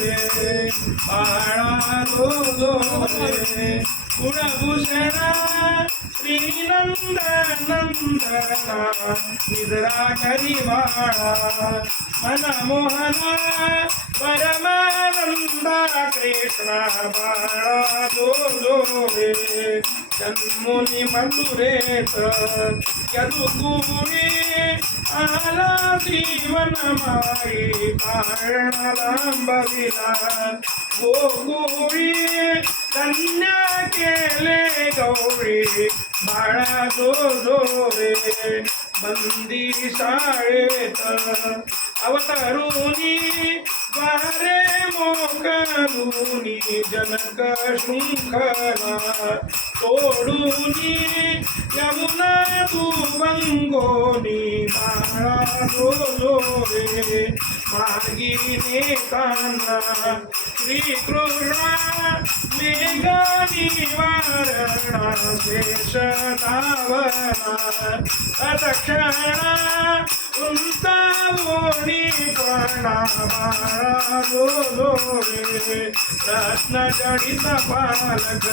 रे बाळा जो रे गुणभूषणा श्रीनंदनंदना निद्रा करी बाळा मनमोहना परमानंदा कृष्णा बाळा जो रे जन्मुनी मथुरेत यदुकुळी आला जीवन माई पाळणा लांबविला गोकुळी धन्य केले गौरी बाळा जो रे बंदी शाळेत अवतरुनी द्वारे मोकलुनी जनक शृंखला तोडूनी यमुना दुबंगोनी बाळा जो रे मार्गी नेताना श्रीकृष्णा मेघानी वारणा शेष धावना अतक्षणा उंचावोनी प्रणा बाळा जो रे रत्न जडित पालक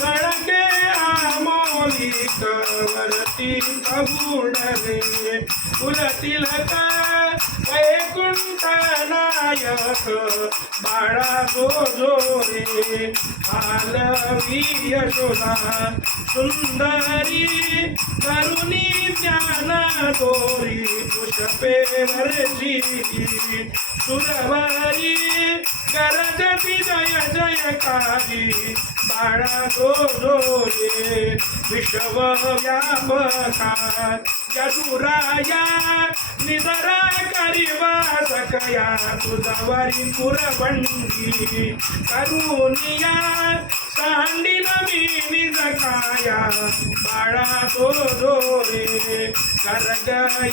जळके आमोलिक वरती कबुडले कुलतिलक वैकुंठ नायक बाळा जो रे मालवी यशोदा सुंदरी करुणी ज्ञान दोरी पुष्पे वरची सुरवरी गरजती जय जयकारी बाळा जो रे विश्वव्यापका चतुराया निदरा करिवा सकया तुझावरी पुरबंडी करुनिया सांडिल मी निजकाया बाळा जो रे गर्ग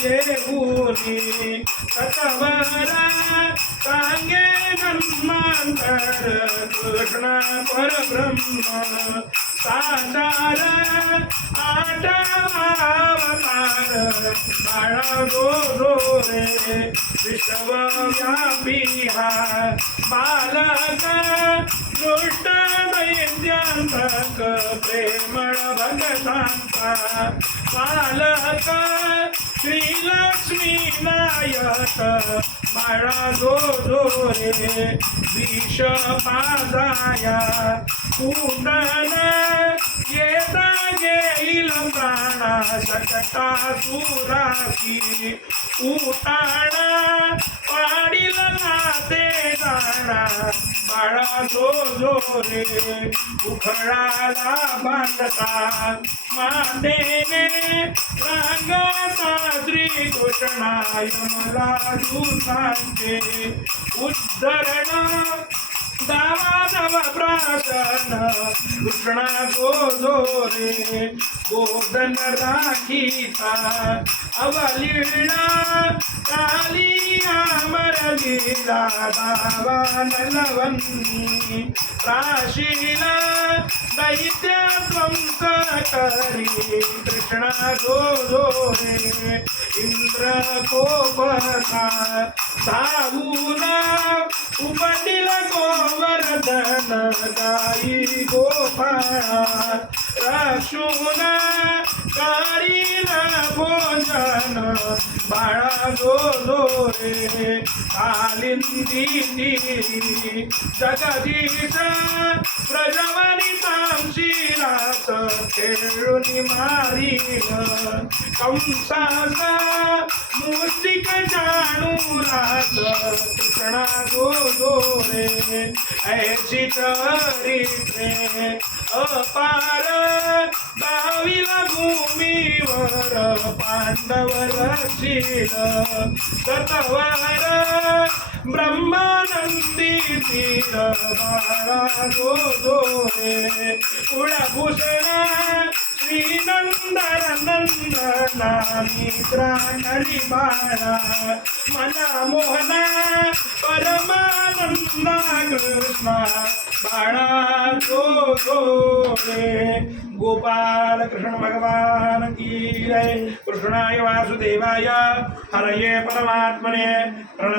येऊनी सतवरा सांगे जन्मांतर कृष्ण परब्रह्म साचार आठवावतार बाळा जो रे विश्वव्यापी हा बालक दृष्ट दैत्यांतक प्रेमळ भगतांचा बालक श्रीलक्ष्मी नायक बाळा जो रे विष पाजाया कुंडन येता गेईल प्राणा सकटा सुराशी उताणा पाडील नाते जाणा बाळा जो रे उखळाला बांधता मातेने रांगाचा श्रीकृष्णा यमला दूतांचे उद्धरण दावानव प्राशन कृष्णा जो रे गोदन राखीता अवलीळा काली अमर लीला दावान लवन्नी राशीला दैत्य ध्वंस करी कृष्णा जो रे इंद्र कोपता धावून उपदिल गोवर्धन गाई गोपाळा रक्षून करील भोजन बाळा जो रे कालिंदी जगदीश प्रजवनितांशीलास खेळून मारील कंसास मूर्तिक जाणूलास कृष्णा जो रे ऐशी चरित्रे अपार गाविला भूमीवर पांडव रक्षील सतवर ब्रह्मानंदी तीर बाळा जो रे कुळभूषण श्रीनंदनंदना निद्रा करी बाळा मना मोहना परमानंदा कृष्णा बाळा जो रे गोपाल कृष्ण भगवान की जय। कृष्णाय वासुदेवाय हरये परमात्मने प्रणत